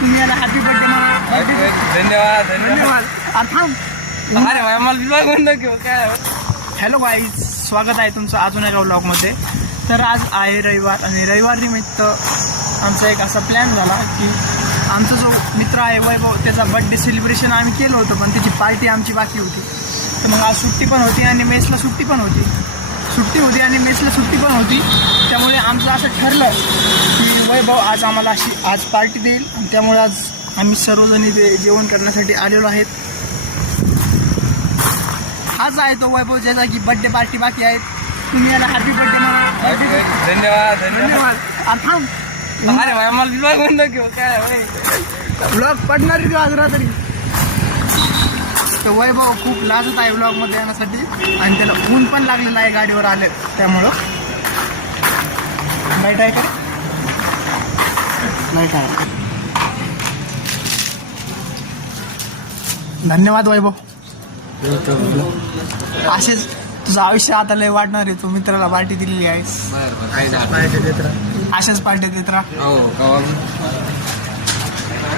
तुम्ही याला happy birthday म्हणा. धन्यवाद धन्यवाद. थांब. अरे भाई मला ब्लॉग बंद घेऊ काय. हॅलो गाईज, स्वागत आहे तुमचं अजून एका व्लॉगमध्ये. तर आज आहे रविवार आणि रविवार निमित्त आमचा एक असा प्लॅन झाला की आमचा जो मित्र आहे वैभव त्याचा बड्डे सेलिब्रेशन आम्ही केलं होतं, पण त्याची पार्टी आमची बाकी होती. तर मग आज सुट्टी पण होती आणि मेसला सुट्टी पण होती. आणि मेसला सुट्टी पण होती. त्यामुळे आमचं असं ठरलं की वैभव आज आम्हाला आज पार्टी देईल आणि त्यामुळे आज आम्ही सर्वजण इथे जेवण करण्यासाठी आलेलो आहेत. हाच आहे तो वैभव ज्याचा की बड्डे पार्टी बाकी आहेत. तुम्ही याला हॅपी बर्थडे म्हणा. धन्यवाद. थांब. अरे भाई मला ब्लॉग बंद घेऊ काय. ब्लॉग पडणार आहे आज रात्री. तर वैभव खूप लाजत आहे ब्लॉगमध्ये येण्यासाठी आणि त्याला ऊन पण लागलेलं आहे गाडीवर आले त्यामुळं. लाईट आहे का? लाईट आहे. धन्यवाद वैभव. असेच तुझं आयुष्य आता लय वाढणार आहे. तू मित्राला पार्टी दिलेली आहेस. अशाच पार्टी देत राहा.